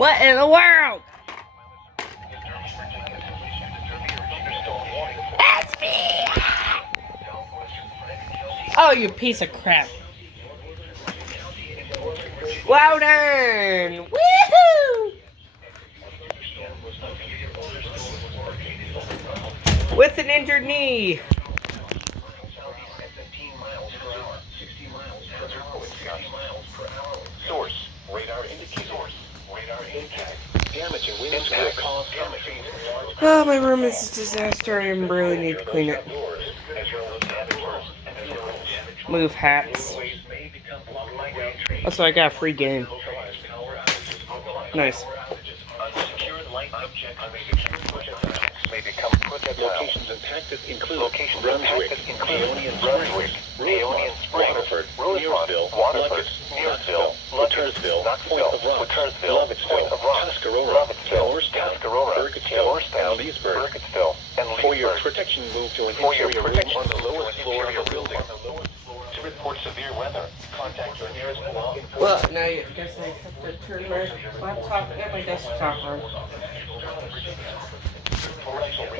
What in the world? That's me! Oh, you piece of crap. Louder! Woohoo! With an injured knee. Source. Radar indicator. Radar impact. Damaging winds will cause damage. Oh, my room is a disaster. I really need to clean it. Move hats. Also, I got a free game. Nice. Locations impacted include Brunswick, Aeonian Waterford, Nearsville, Knoxville, Luttersville, Lovettsville, Tuscarora, Morristown, Burkittsville, and Leesburg. For your protection, move to an interior room on the lowest floor of the building. To report severe weather, contact your nearest law enforcement. Well, now I guess I have to turn my laptop and my desktop on.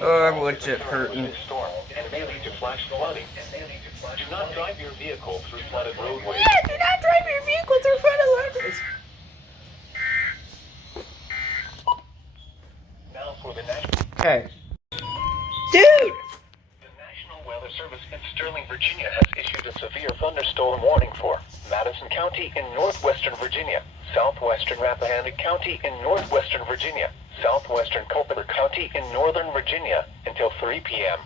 Oh, I'm legit hurting. And may lead to flash flooding. Do not drive your vehicle through flooded roadways. Yeah, do not drive your vehicle through flooded roadways. Now for the national. Okay. Dude! The National Weather Service in Sterling, Virginia has issued a severe thunderstorm warning for Madison County in northwestern Virginia, southwestern Rappahannock County in northwestern Virginia, southwestern Culpeper County in northern Virginia until 3 p.m.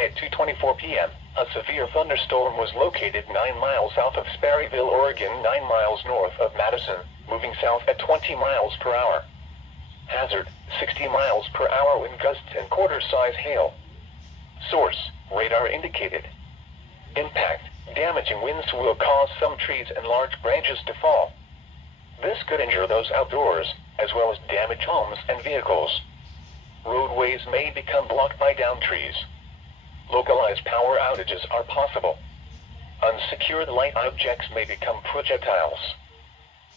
At 2:24 p.m., a severe thunderstorm was located 9 miles south of Sperryville, Oregon, 9 miles north of Madison, moving south at 20 miles per hour. Hazard, 60 miles per hour wind gusts and quarter-size hail. Source, radar indicated. Impact, damaging winds will cause some trees and large branches to fall. This could injure those outdoors, as well as damage homes and vehicles. Roadways may become blocked by downed trees. Localized power outages are possible. Unsecured light objects may become projectiles.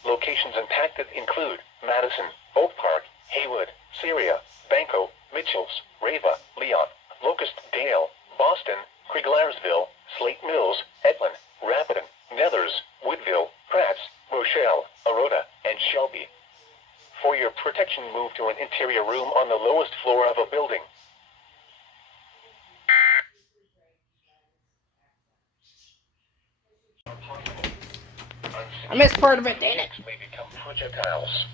Locations impacted include Madison, Oak Park, Haywood, Syria, Banco, Mitchells, Rava, Leon, Locust, Dale, Boston, Krieglersville, Slate Mills, Edlin, Rapidan, Nethers, Woodville, Kratz, Rochelle, Aroda, and Shelby. For your protection, move to an interior room on the lowest floor of a building. I missed part of it, dang it. May become projectiles.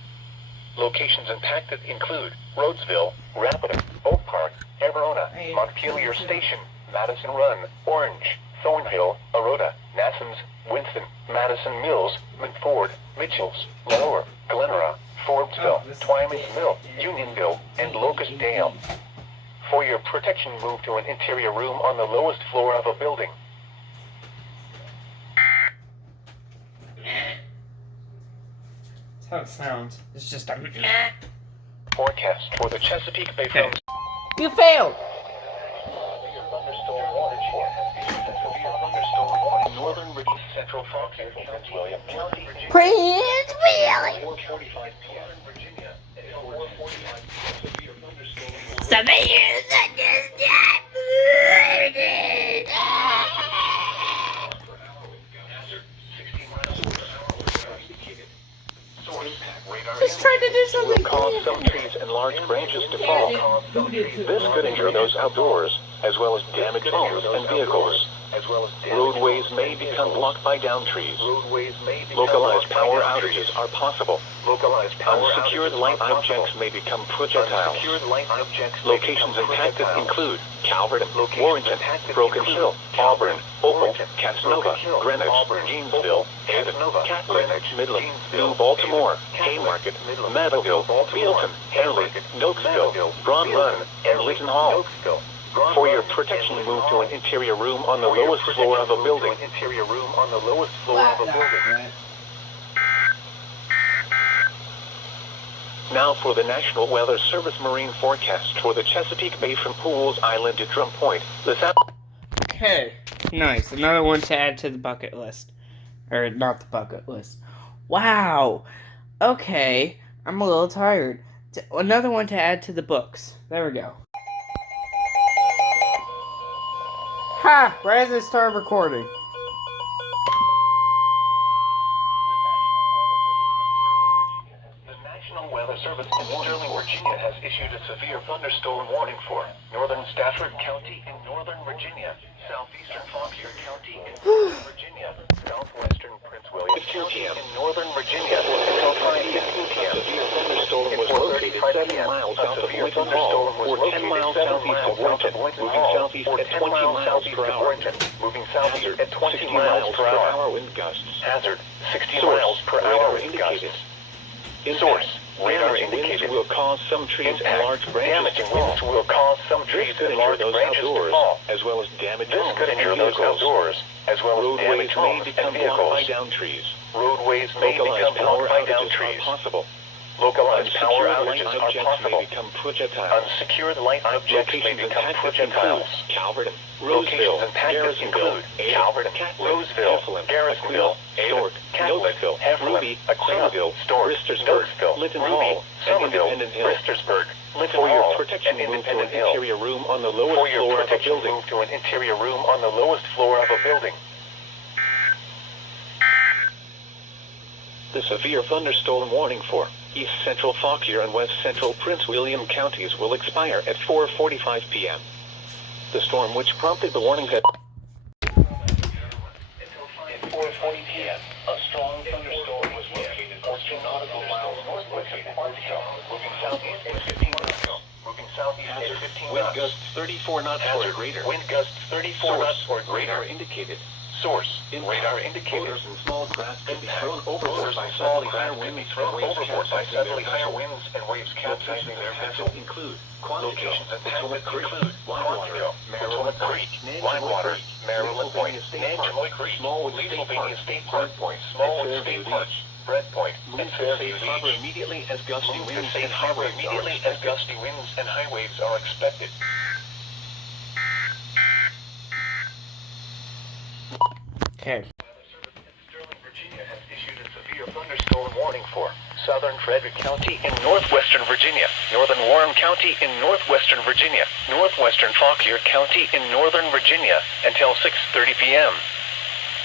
Locations impacted include Rhodesville, Rapidan, Oak Park, Everona, Montpelier Station, Madison Run, Orange, Thornhill, Aroda, Nassans, Winston, Madison Mills, Mintford, Mitchells, Lower, Glenora, Forbesville, Twyman's Mill, Unionville, and Locust Dale. For your protection, move to an interior room on the lowest floor of a building. That's how it sounds. It's just a... Forecast for the Chesapeake Bay from You failed! Northern Virginia, Central Fox, Prince William County, Virginia. Prince William! 4:45 p.m. Virginia. 4:45 severe thunderstorm. Severe thunderstorm! Just trying to do something Cause some trees and large branches to fall. This could injure those outdoors, as well as damage homes and vehicles. Roadways may become blocked by downed trees. Localized power outages are possible. Unsecured light objects may become projectiles. Locations impacted include Calverton, Warrenton, Broken Hill, Auburn, Opal, Casanova, Greenwich, Gainesville, Haddon, Catlin, Midland, New Baltimore, Haymarket, Meadowville, Bealton, Henley, Nokesville, Braun Run, and Lytton Hall. For your protection, move to an interior room on the lowest floor of a building. Now for the National Weather Service Marine forecast for the Chesapeake Bay from Pools Island to Drum Point. Okay, nice. Another one to add to the bucket list. Or, not the bucket list. Wow! Okay, I'm a little tired. Another one to add to the books. There we go. Ha! Right as I start recording. The National Weather Service in Sterling, Virginia has issued a severe thunderstorm warning for northern Stafford County in northern Virginia, southeastern Fauquier County in northern Virginia, southwestern Prince William County in northern Virginia until 5:15 p.m. A severe thunderstorm was located 7 miles south of Boynton Hall, or 10 miles southeast of Boynton, moving southeast at 20 miles per hour. Moving southeast at 20 miles per hour wind gusts. Hazard 60 miles per hour wind gusts. Source: radar indicated will cause some trees and large branches to fall. Winds will cause some trees and large branches to fall, as well as damage homes and vehicles. As well as damage homes and vehicles. By down trees. Roadways may become blocked by down trees. Possible. Localized power outages are possible. Unsecured light objects may become projectiles. Calverton, Roseville, Garrisonville, Calverton, Roseville, Garrisonville, Stork, Catlett, Ruby, Aquinaville, Stork, Stokesville, Linton Hall, Somerville, Bristersburg, Linton Hall, and Independent Hill. For your protection, move to an interior room on the lowest floor of a building. Move to an interior room on the lowest floor of a building. The severe thunderstorm warning for East Central Fauquier and West Central Prince William counties will expire at 4:45 p.m. The storm, which prompted the warning, had at 4:40 p.m. A strong thunderstorm was located 14 nautical miles northwest of Quantico, moving southeast at 15 knots. Moving southeast at 15 knots. Wind gusts 34 knots or greater. Wind gusts 34 knots or greater indicated. Source: in radar indicators and small craft can be thrown overboard by suddenly higher winds and waves capsizing their vessel. Include locations and Potomac Creek, Quantico, Maryland Creek, Widewater, Maryland Point, Nantucket Creek, Smallwood State Park, Smallwood State Park, Red Point, and Fairview Harbor immediately as gusty winds and high waves are expected. Okay. Sterling, Virginia has issued a severe thunderstorm warning for southern Frederick County in northwestern Virginia, northern Warren County in northwestern Virginia, northwestern Fauquier County in northern Virginia until 6:30 p.m.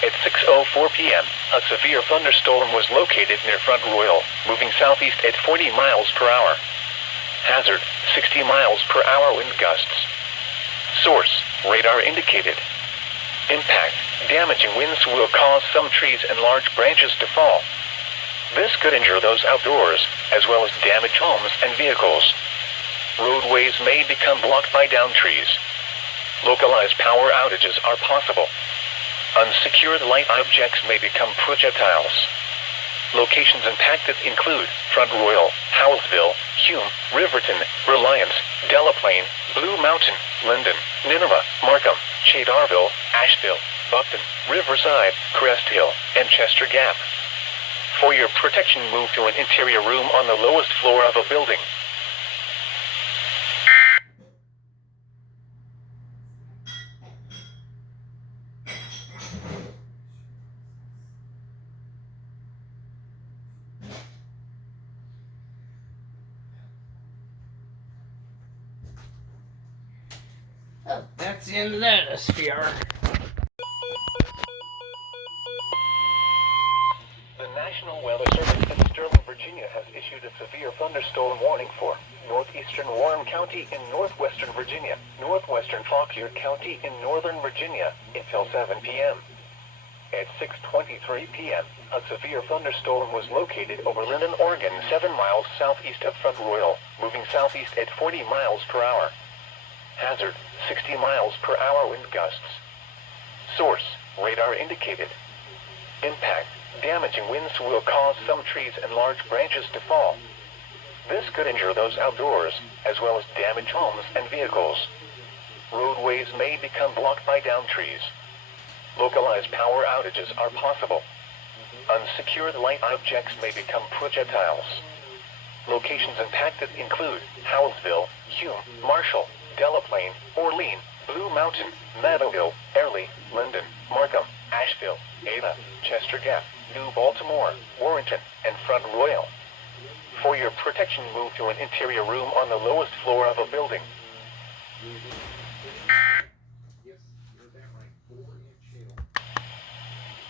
At 6:04 p.m., a severe thunderstorm was located near Front Royal, moving southeast at 40 miles per hour. Hazard: 60 miles per hour wind gusts. Source: radar indicated. Impact: damaging winds will cause some trees and large branches to fall. This could injure those outdoors, as well as damage homes and vehicles. Roadways may become blocked by down trees. Localized power outages are possible. Unsecured light objects may become projectiles. Locations impacted include Front Royal, Howellsville, Hume, Riverton, Reliance, Delaplane, Blue Mountain, Linden, Nineveh, Markham, Chadarville, Asheville, Buckton, Riverside, Crest Hill, and Chester Gap. For your protection, move to an interior room on the lowest floor of a building. Oh, that's the end of that SPR. The National Weather Service in Sterling, Virginia has issued a severe thunderstorm warning for northeastern Warren County in northwestern Virginia, northwestern Fauquier County in northern Virginia until 7 p.m. At 6:23 p.m., a severe thunderstorm was located over Linden, Oregon, 7 miles southeast of Front Royal, moving southeast at 40 miles per hour. Hazard: 60 miles per hour wind gusts. Source: radar indicated. Impact: damaging winds will cause some trees and large branches to fall. This could injure those outdoors, as well as damage homes and vehicles. Roadways may become blocked by down trees. Localized power outages are possible. Unsecured light objects may become projectiles. Locations impacted include Howellsville, Hume, Marshall, Delaplane, Orlean, Blue Mountain, Meadowville, Airlie, Linden, Markham, Asheville, Ada, Chester Gap, New Baltimore, Warrenton, and Front Royal. For For your protection, move to an interior room on the lowest floor of a building.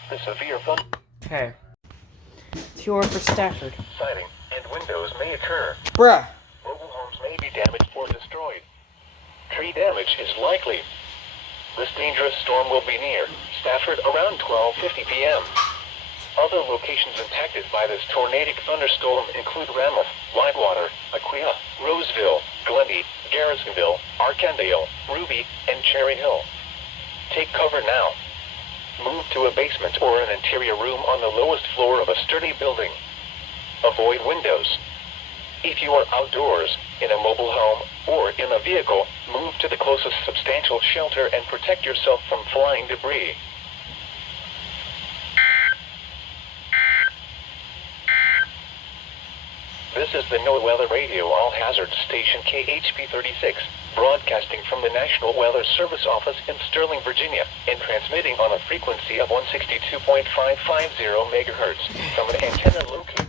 The severe thunder. Okay. Cure for Stafford. Siding and windows may occur. Bruh. Mobile homes may be damaged or destroyed. Tree damage is likely. This dangerous storm will be near Stafford around 12:50 p.m. Other locations impacted by this tornadic thunderstorm include Ramoth, Whitewater, Aquia, Roseville, Glendy, Garrisonville, Arcandale, Ruby, and Cherry Hill. Take cover now. Move to a basement or an interior room on the lowest floor of a sturdy building. Avoid windows. If you are outdoors, in a mobile home, or in a vehicle, move to the closest substantial shelter and protect yourself from flying debris. This is the NOAA Weather Radio All Hazard Station KHP 36, broadcasting from the National Weather Service Office in Sterling, Virginia, and transmitting on a frequency of 162.550 megahertz from an antenna located.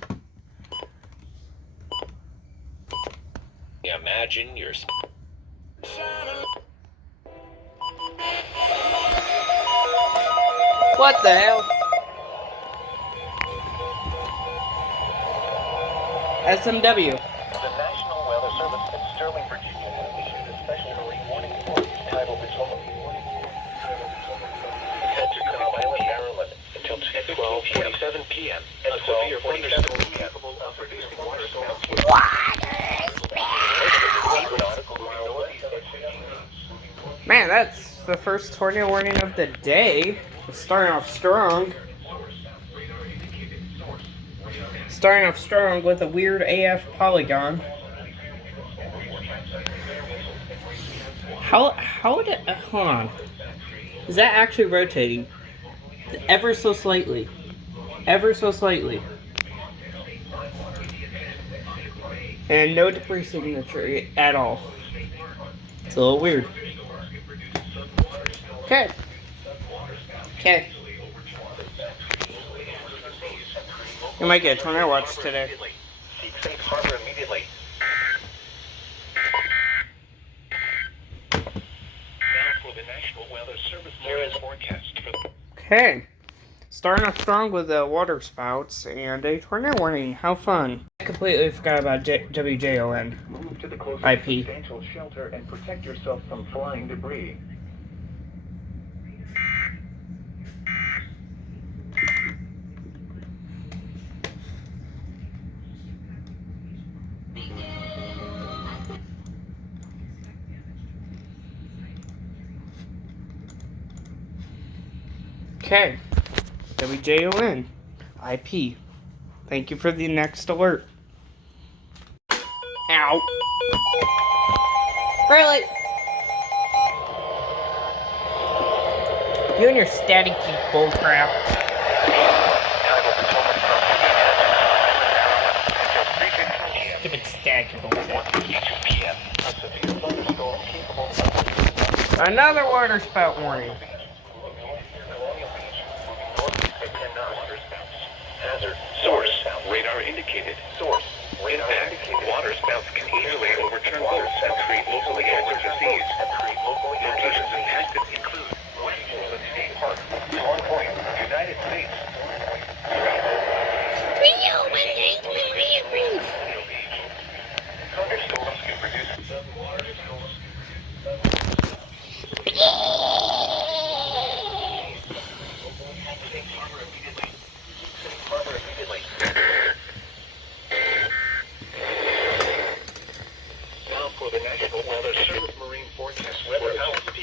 Imagine your... What the hell? SMW. The National Weather Service in Sterling, Virginia has issued a special marine warning for titled Potomac. Head to Cobb Island, Maryland until 12:47 p.m. A severe thunderstorm capable of producing water storms. Man, that's the first tornado warning of the day. It's starting off strong. Starting off strong with a weird AF polygon. How did... hold on. Is that actually rotating? Ever so slightly. Ever so slightly. And no debris signature at all. It's a little weird. Okay. Okay. You might get a tornado watch today. Seek safe harbor immediately. Now for the National Weather Service forecast for... Okay. Starting off strong with the water spouts and a tornado warning. How fun. I completely forgot about WJON. Move to the closest IP. substantial shelter and protect yourself from flying debris. Okay. WJON. IP. Thank you for the next alert. Ow. Really? You and your static bullcrap. Stupid static bullcrap. Another water spout warning. Hazard. Source. Radar indicated. Source. Impact. Water spouts can easily overturn boats and create local emergencies. Locations impacted include Washington State Park, Long Point, United States. Thunderstorms can produce sudden water storms. Now for the National Weather Service Marine Forecast weather outlook.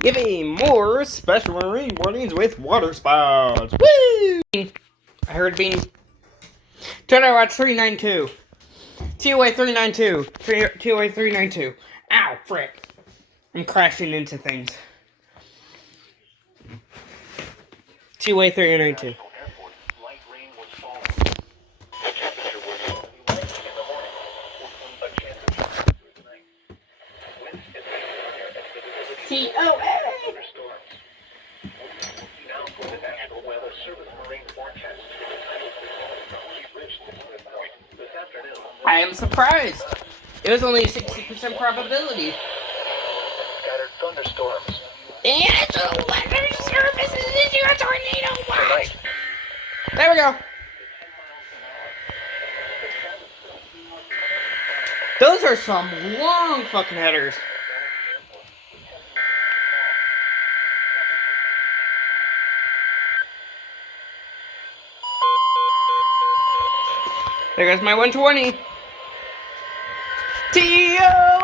Give me more special marine warnings with water spouts. Woo! I heard being. Tornado watch 392. TOA 392. TOA 392. Ow, frick. I'm crashing into things. TOA 392. Light rain was falling. The temperature was only light in the morning. A chance of showers tonight. Winds in the area and visibility TOA! thunderstorms. Now for the National Weather Service Marine Forecast. We've reached this point. The I am surprised. It was only a 60% probability. Scattered thunderstorms. The National Weather Service is issuing a tornado watch. Tonight. There we go. Those are some long fucking headers. There goes my 120. T.O.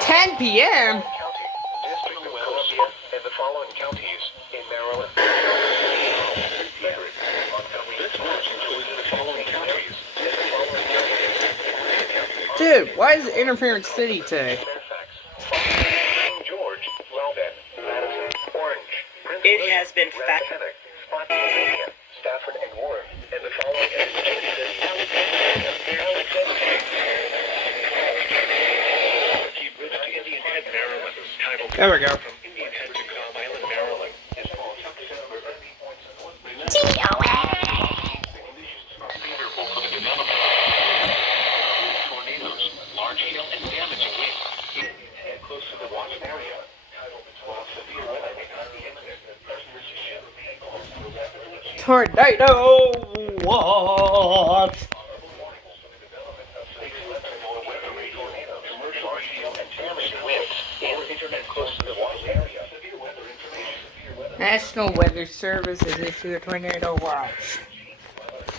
10 p.m. County, District of Columbia, and the following counties in Maryland. This watch includes the following counties and the following counties. Dude, why is it Interference City today? Fairfax, King George, Weldon, Madison, Orange, Prince It William, has been Rappahannock, Spotsylvania, Stafford and Warren, and the following There we go. Tornado watch. National Weather Service has issued a tornado watch.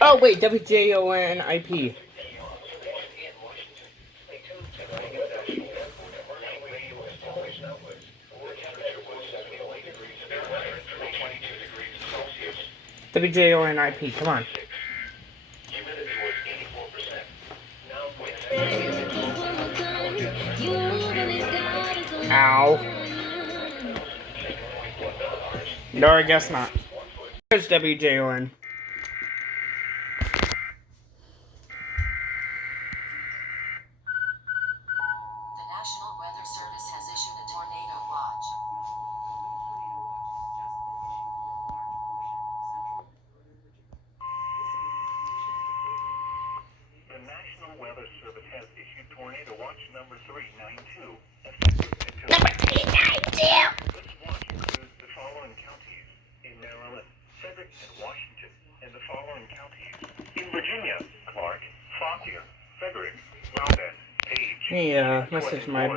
Oh wait, WJON-IP. WJON-IP, come on. Ow. No, I guess not. There's WJON. The National Weather Service has issued a tornado watch. The National Weather Service has issued Tornado Watch number 392, effective until... Number 392! This watch includes the following counties in Maryland, Frederick and Washington, and the following counties in Virginia, Clark, Fauquier, Frederick, Loudon, Page. Hey, message my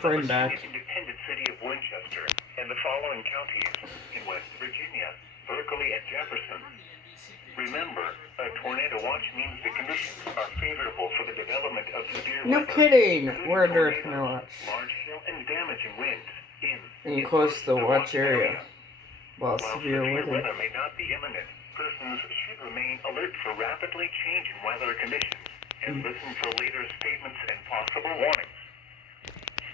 friend back. Independent city of Winchester, and the following counties in West Virginia, Berkeley and Jefferson. Remember, a tornado watch means the conditions are favorable for the development of severe No weather. kidding! We're under a Tornadoes, tornado watch. large hail and damaging winds in And close the watch area. While While severe weather. may not be imminent, persons should remain alert for rapidly changing weather conditions and listen for later statements and possible warnings.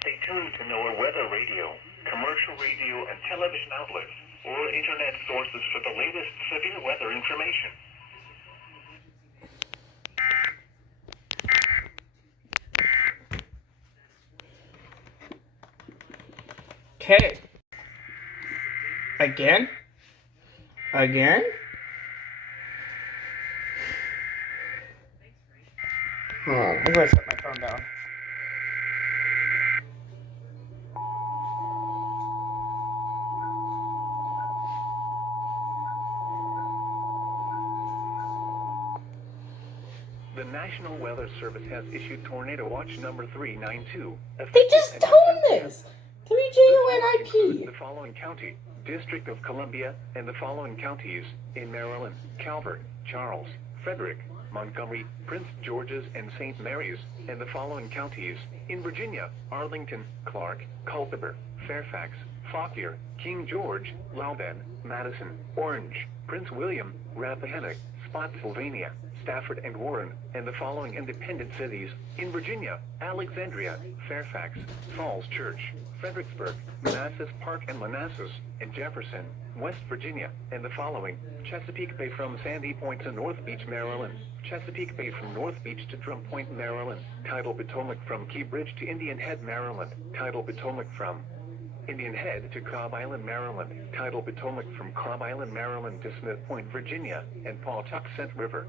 Stay tuned to NOAA weather radio, commercial radio and television outlets, or internet sources for the latest severe weather information. Okay. Again? Again? Hold on, I'm gonna set my phone down. The National Weather Service has issued Tornado Watch number 392. They just told this! WJON-IP! The following county, District of Columbia, and the following counties in Maryland, Calvert, Charles, Frederick, Montgomery, Prince George's, and St. Mary's, and the following counties in Virginia, Arlington, Clark, Culpeper, Fairfax, Fauquier, King George, Loudon, Madison, Orange, Prince William, Rappahannock, Spotsylvania, Stafford and Warren, and the following independent cities in Virginia, Alexandria, Fairfax, Falls Church, Fredericksburg, Manassas Park and Manassas, and Jefferson, West Virginia, and the following: Chesapeake Bay from Sandy Point to North Beach, Maryland, Chesapeake Bay from North Beach to Drum Point, Maryland, Tidal Potomac from Key Bridge to Indian Head, Maryland, Tidal Potomac from Indian Head to Cobb Island, Maryland, tidal Potomac from Cobb Island, Maryland to Smith Point, Virginia, and Pawtuxet River.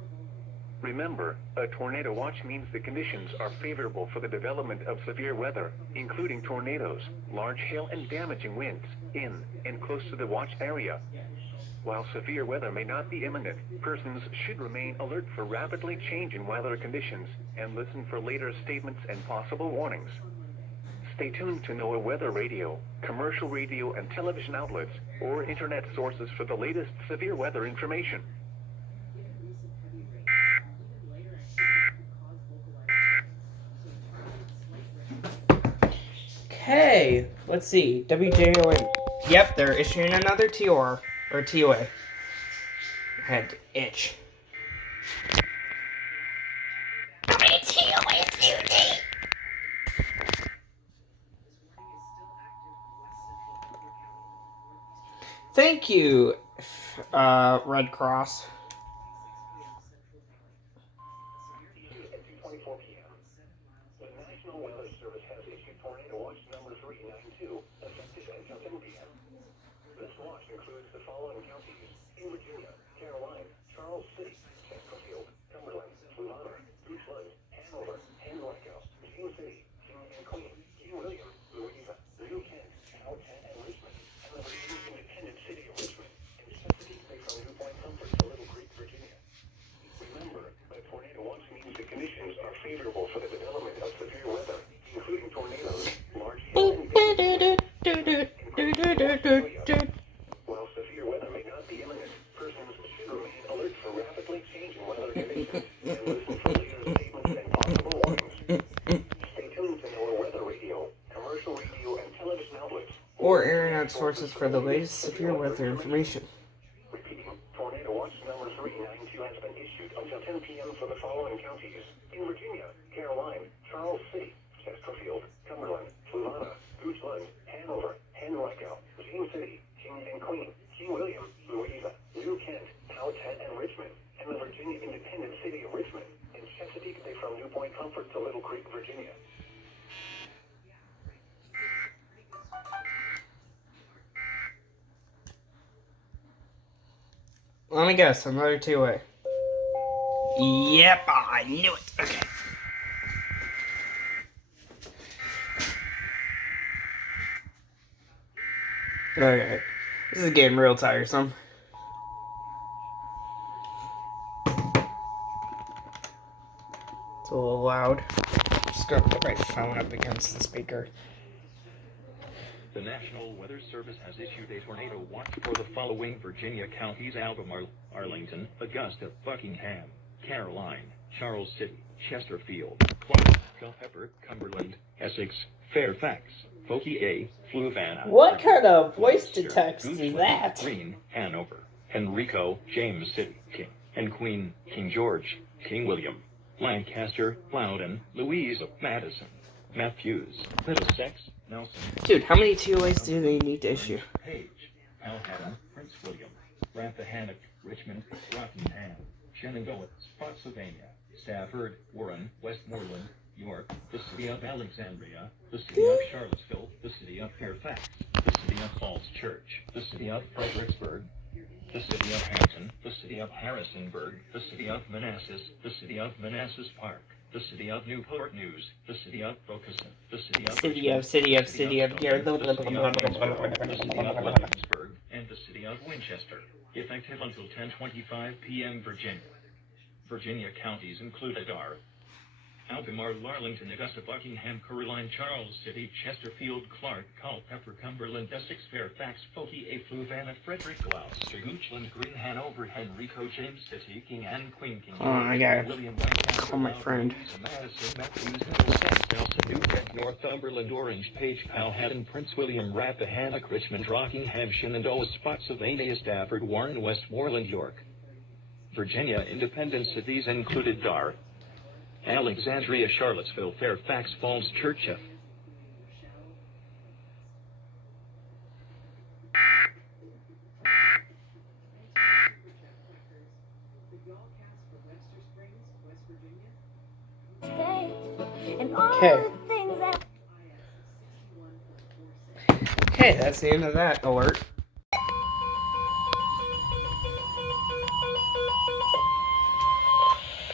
Remember, a tornado watch means the conditions are favorable for the development of severe weather, including tornadoes, large hail and damaging winds, in and close to the watch area. While severe weather may not be imminent, persons should remain alert for rapidly changing weather conditions and listen for later statements and possible warnings. Stay tuned to NOAA weather radio, commercial radio and television outlets, or internet sources for the latest severe weather information. Okay, let's see. WJON. Yep, they're issuing another TOR, or TOA. I had to itch. How many TOAs do you need? Thank you, Red Cross. At 2:24 p.m., the National Weather Service has issued Tornado Watch number 392, effective until 10 p.m. This watch includes the following counties: in Virginia, Caroline, Charles City, Chesterfield, Cumberland, Fluvanna, Goochland, Hanover, Henrico, James City, King and Queen, King William, Louisa, New Kent, Powhatan, and Richmond, and the Virginia independent city of Richmond, and Chesapeake Bay from New Point Comfort to Little Creek, Virginia. Remember, a tornado watch means the conditions are favorable for the development of severe weather, including tornadoes, large hail, and while severe weather may not be imminent, persons should remain alert for rapidly changing weather conditions and listen for later statements and possible warnings. Stay tuned to NOAA weather radio, commercial radio and television outlets, Or internet sources for the latest severe weather information. Repeating, Tornado Watch number 392 has been issued until 10 p.m. for the following counties: in Virginia, Caroline, Charles City, Chesterfield, Cumberland, Fluvanna, Goochland, Hanover, Henrico, James City, King and Queen, King William, Louisa, New Kent, Powhatan, and Richmond, and the Virginia independent city of Richmond, and Chesapeake Bay from New Point Comfort to Little Creek, Virginia. Let me guess, another two-way. Yep, I knew it. Okay. Okay. This is getting real tiresome. It's a little loud. Just gonna put my phone up against the speaker. The National Weather Service has issued a tornado watch for the following Virginia counties: Albemarle, Arlington, Augusta, Buckingham, Caroline, Charles City, Chesterfield, Clark, Culpeper, Cumberland, Essex, Fairfax, Fauquier, Fluvanna. What kind of voice Gloucester, to text is Goochland, that? Greene, Hanover, Henrico, James City, King and Queen, King George, King William, Lancaster, Loudon, Louisa, Madison, Matthews, Middlesex, Nelson. Dude, how many TOAs do they need to issue? Page, Powhatan, Prince William, Rappahannock, Richmond, Rockingham, Shenandoah, Spotsylvania, Stafford, Warren, Westmoreland, York, the city of Alexandria, the city of Charlottesville, the city of Fairfax, the city of Falls Church, the city of Fredericksburg, the city of Hampton, the city of Harrisonburg, the city of Manassas, the city of Manassas Park, the city of Newport News, the city of Bocasin, the city of City of here. the city of Williamsburg, and the city of Winchester, effective until 10:25 p.m. Virginia counties included are Albemarle, Arlington, Augusta, Buckingham, Caroline, Charles City, Chesterfield, Clark, Culpeper, Cumberland, Essex, Fairfax, Fauquier, Fluvanna, Frederick, Gloucester, Goochland, Greene, Hanover, Henrico, James City, King and Queen, King I gotta William, Lancaster, call my friend. Madison, Matthews, Middlesex, Nelson, New Kent, Northumberland, Orange, Page, Powhatan, Prince William, Rappahannock, Richmond, Rockingham, Shenandoah, Spotsylvania, Stafford, Warren, Westmoreland, York. Virginia independent cities included Dar, Alexandria, Charlottesville, Fairfax, Falls Church. Okay. Okay, that's the end of that alert.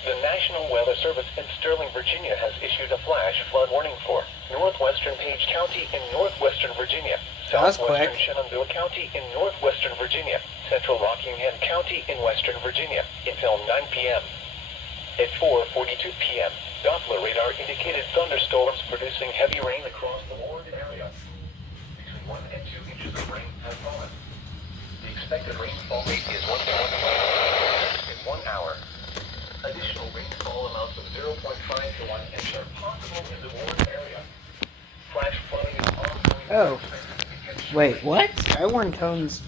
The National Weather Service in Sterling, Virginia has issued a flash flood warning for northwestern Page County in northwestern Virginia, That was southwestern quick. Shenandoah County in northwestern Virginia, central Rockingham County in western Virginia until 9 p.m. At 4:42 p.m., Doppler radar indicated thunderstorms producing heavy rain across the Warren area. Between 1 and 2 inches of rain have fallen. The expected rainfall rate is 1 to 1 in 1 hour. Additional rainfall amounts of 0.5 to 1 inch are possible in the Warren area. Flash flooding is ongoing. Oh. Wait, what? Skywarn tones.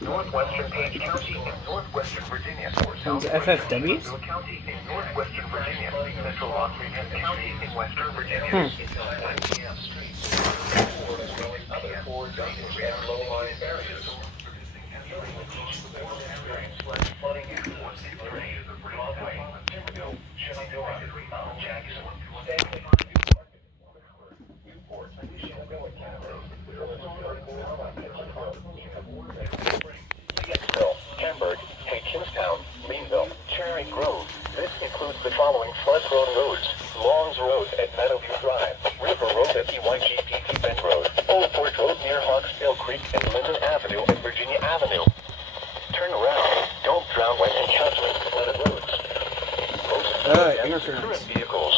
Northwestern Page County in northwestern Virginia. Tones FFWs? County in northwestern Virginia. Central Rockingham County in western Virginia. Until 9 p.m. Other four Douglas and low-lying areas. Flash flooding in Broadway, Timberville, Shenandoah, Mount Jackson, Stanley, Newport, Shenandoah County, Fayetteville, Hamburg, St. Kingstown, Leanville, Cherry Grove. This includes the following flood-prone roads: Longs Road at Meadowview Drive, River Road at PYGPT Bend Road, Old Fort Road near Hawksdale Creek and Linden Avenue and Virginia Avenue. Turn around. Don't drown when encountering flooded roads. Interference. Current vehicles.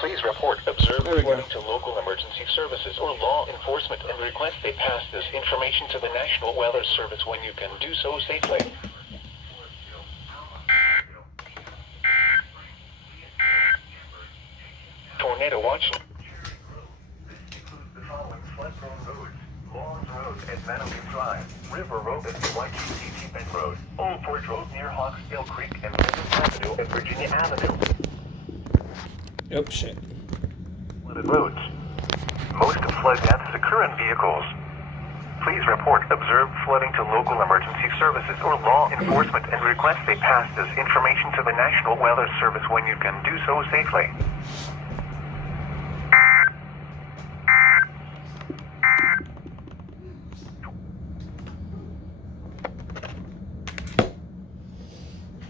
Please report observed There we go. flooding to local emergency services or law enforcement and request they pass this information to the National Weather Service when you can do so safely. Tornado watch. The following flood-prone roads: Longs Road at Meadowview Drive, River Road at PYGPT Bend Road, Old Fort Road near Hawksdale Creek and Linden Avenue and Virginia Avenue. Oh, shit. Flooded roads. Most flood deaths occur in vehicles. Please report observed flooding to local emergency services or law enforcement and request they pass this information to the National Weather Service when you can do so safely.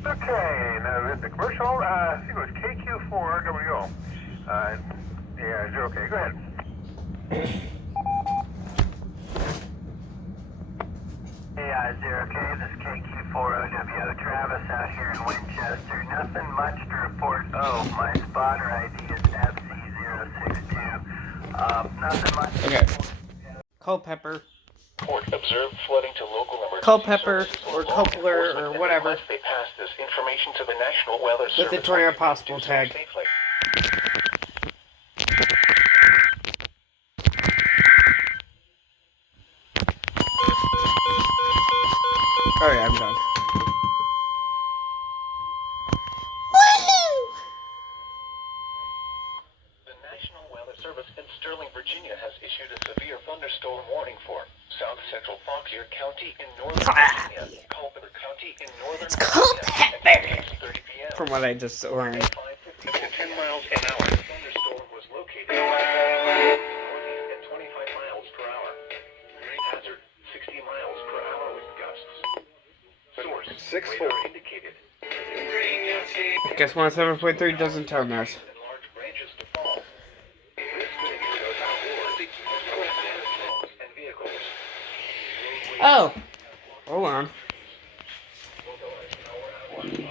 Okay, now the commercial, I think it was KQ4WO. Yeah, is it okay? Go ahead. Yeah, zero K, this is KQ4OWO, Travis out here in Winchester. Nothing much to report. Oh, my spotter ID is FC062. Nothing much. Okay. Culpepper. Report observed flooding to local emergency Culpepper services or law Coupler enforcement or and whatever. request they pass this information to the National Weather With the Service tornado when you can possible do so tag. safely. Alright, I'm done. The National Weather Service in Sterling, Virginia has issued a severe thunderstorm warning for South Central Fauquier County in northern Virginia, Culpeper County in northern It's Virginia, Culpeper. at 30 p.m. From what I just learned. 5:50 to 10 miles an hour. The thunderstorm was located northeast at 25 miles per hour. Rain hazard 60 miles per hour with gusts. Source 6-4 indicated. Guess 107.3 doesn't tell us. And large branches to fall. This video shows outdoors and vehicles. Oh. Hold on.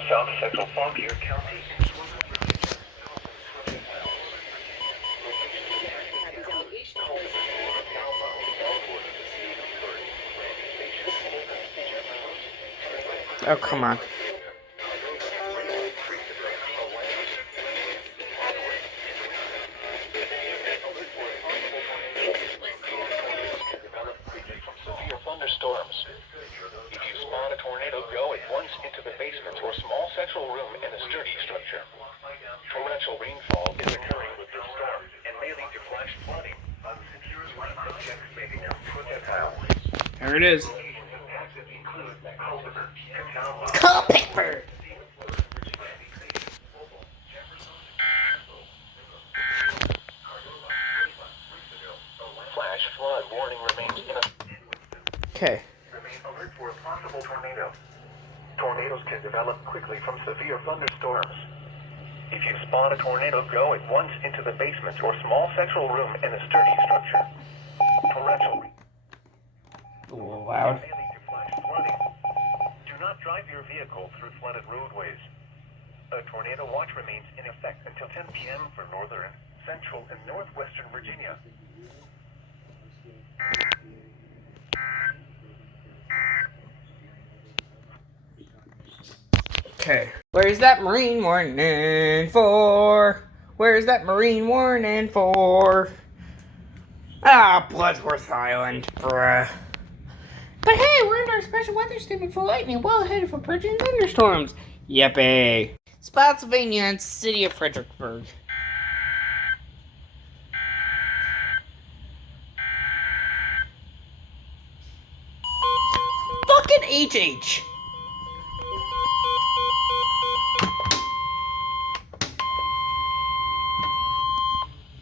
South Central Fauquier County. Oh, come on. Severe thunderstorms. If you spot a tornado, go at once into the basement or small central room in a sturdy structure. Torrential rainfall is occurring with this storm and may lead to flash flooding. There it is. Culpepper. Flash flood warning remains in Okay. Remain alert for a possible tornado. Tornadoes can develop quickly from severe thunderstorms. If you spot a tornado, go at once into the basement or small central room in a sturdy structure. Torrential A little loud. may lead to flash flooding. Do not drive your vehicle through flooded roadways. A tornado watch remains in effect until 10 p.m. for northern, central, and northwestern Virginia. Okay. Where's that marine warning for? Where's that marine warning for? Ah, Bloodsworth Island, bruh. But hey, we're in our special weather statement for lightning, well ahead of approaching thunderstorms. Yippee. Spotsylvania and City of Fredericksburg. Fucking HH.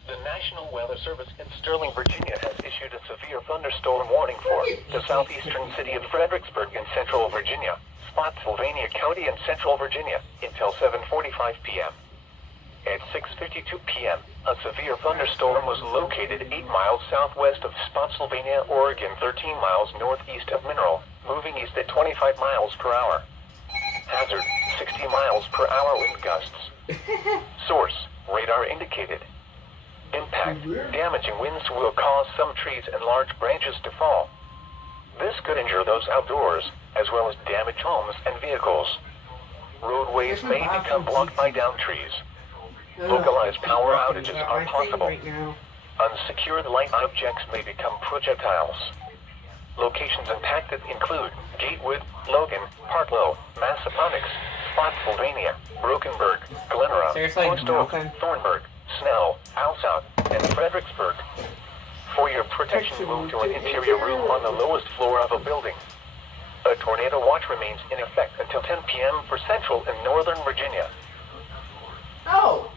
The National Weather Service in Sterling, Virginia has issued a severe thunderstorm warning for the southeastern city of Fredericksburg in central Virginia, Spotsylvania County and central Virginia until 7:45 p.m. At 6:52 p.m., a severe thunderstorm was located 8 miles southwest of Spotsylvania, Oregon, 13 miles northeast of Mineral, moving east at 25 miles per hour. Hazard, 60 miles per hour wind gusts. Source, radar indicated. Impact, damaging winds will cause some trees and large branches to fall. This could injure those outdoors, as well as damage homes and vehicles. Roadways may become blocked by downed trees. Localized power outages are possible. Unsecured light objects may become projectiles. Locations impacted include Gatewood, Logan, Partlow, Massaponax, Spotsylvania, Brokenburg, Glenora, Seriously, Post Oak, nothing? Thornburg, Snell, Alsop, and Fredericksburg. For your protection, move to an interior room on the lowest floor of a building. A tornado watch remains in effect until 10 p.m. for central and northern Virginia. Oh!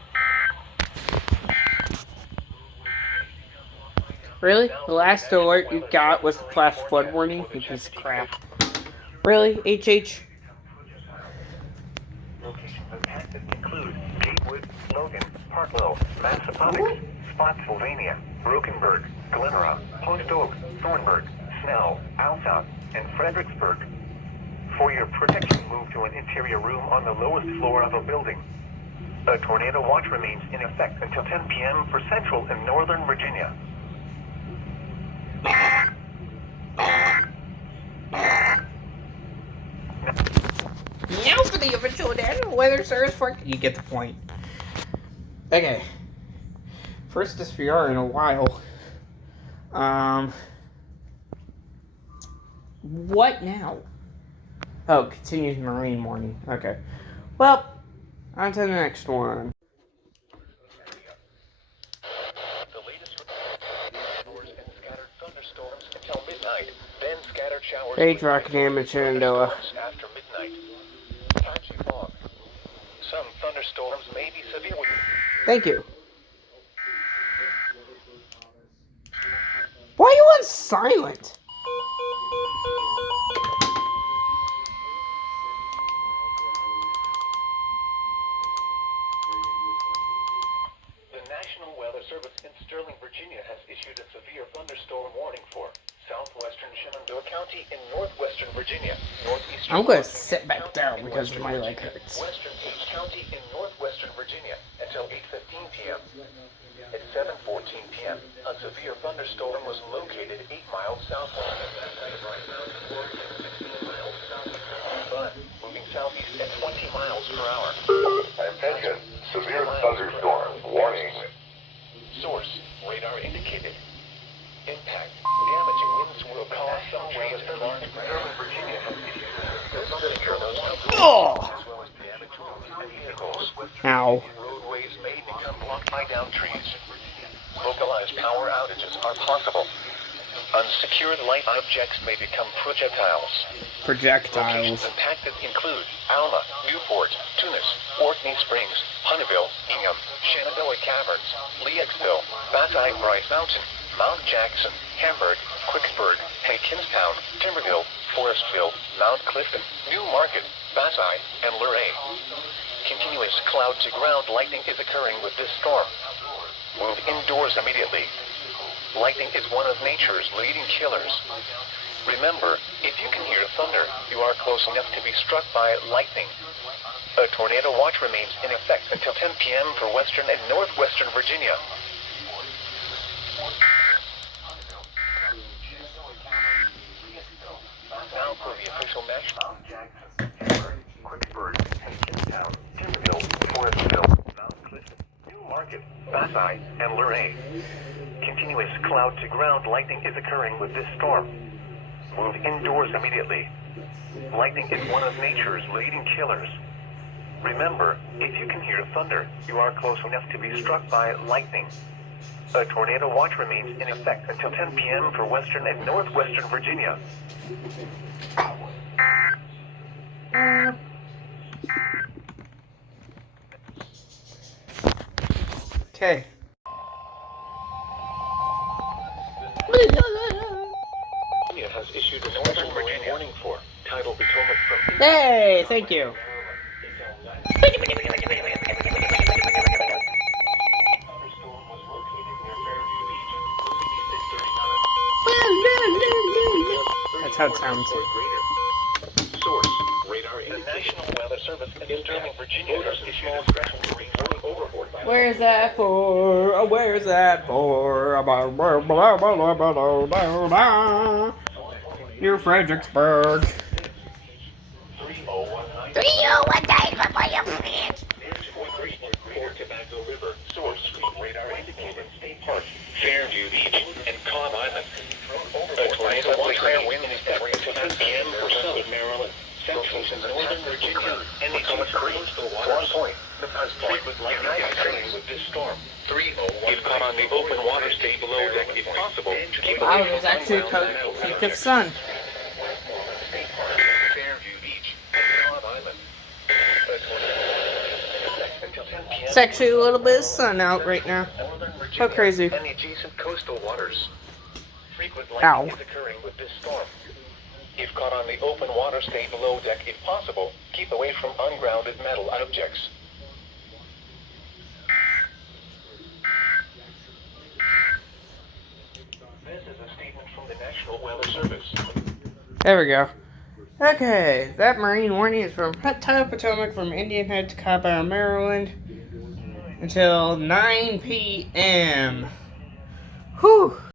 Really? The last alert you got was the flash flood warning? You piece of crap. Really, HH? Locations impacted include Gatewood, Logan, Partlow, Massaponax, Spotsylvania, Brokenburg, Glenora, Post Oak, Thornburg, Snell, Alsop, and Fredericksburg. For your protection, move to an interior room on the lowest floor of a building. A tornado watch remains in effect until 10 p.m. for central and northern Virginia. Now for the official National Weather Service for... You get the point. Okay. First SPR in a while. What now? Oh, continues marine warning. Okay. Well, on to the next one. The latest showers and scattered thunderstorms until midnight, then scattered showers Page Rock Damage Shenandoah. after midnight. Patchy fog. Some thunderstorms may be severe with Thank you. Why are you on silent? The National Weather Service in Sterling, Virginia has issued a severe thunderstorm warning for southwestern Shenandoah County in northwestern Virginia, northeastern I'm gonna Washington sit back County down in because western my leg Virginia, hurts. Western Page County in northwestern Virginia until 8:15 p.m. At 7:14 p.m., a severe thunderstorm was located 8 miles southwest of But moving southeast at 20 miles per hour. Attention, severe thunderstorm warning. Source, radar indicated. Impact, damaging winds will cause some trees and large branches. Virginia has issued Oh! as well as damage homes and vehicles. Ow. Roadways may become blocked by downed trees. Localized power outages are possible. Unsecured light objects may become projectiles. Locations Projectiles. impacted include Alma, Newport, Tunis, Orkney Springs, Hunneville, Ingham, Shenandoah Caverns, Leaxville, Bati Bryce Mountain, Mount Jackson, Hamburg, Quicksburg, Kingstown, Timberville, Forestville, Mount Clifton, New Market, Bassai, and Luray. Continuous cloud-to-ground lightning is occurring with this storm. Move indoors immediately. Lightning is one of nature's leading killers. Remember, if you can hear thunder, you are close enough to be struck by lightning. A tornado watch remains in effect until 10 p.m. for western and northwestern Virginia. Now for the official national. Quicksburg, Kingstown, Timberville, Forestville, Mount Clifton, New Market, Bassai, and Luray. Continuous cloud-to-ground lightning is occurring with this storm. Move indoors immediately. Lightning is one of nature's leading killers. Remember, if you can hear thunder, you are close enough to be struck by lightning. A tornado watch remains in effect until 10 p.m. for western and northwestern Virginia. Okay. Virginia has issued a northern marine warning for tidal Potomac from... Hey, thank you. That's how it sounds. Source, radar. The National Weather Service in Sterling, Virginia has issued a special marine warning overboard. Where's that for? Oh, where's that for? You're Fredericksburg. 3019 before you forget. Tobacco River. Source, radar indicated State Park, Fairview Beach, and Cobb Island. A tornado watch winds until 10 p.m. for southern Maryland, central and northern Virginia, and the coastal waters. 1 point. The frequent lightning is occurring with this storm. 301. If caught on the open water, stay below deck if possible. Keep Wow, away it was from actually ungrounded metal peak of objects. sun. Fairview Beach, Cobb Island. Until 10 p.m. It's actually a little bit of sun out right now. Northern Virginia How crazy. And the adjacent coastal waters. Frequent Ow. lightning is occurring with this storm. If caught on the open water, stay below deck if possible. Keep away from ungrounded metal objects. This is a statement from the National Weather Service. There we go. Okay, that marine warning is from tidal Potomac from Indian Head to Cobb Island, Maryland until 9 p.m. Whew.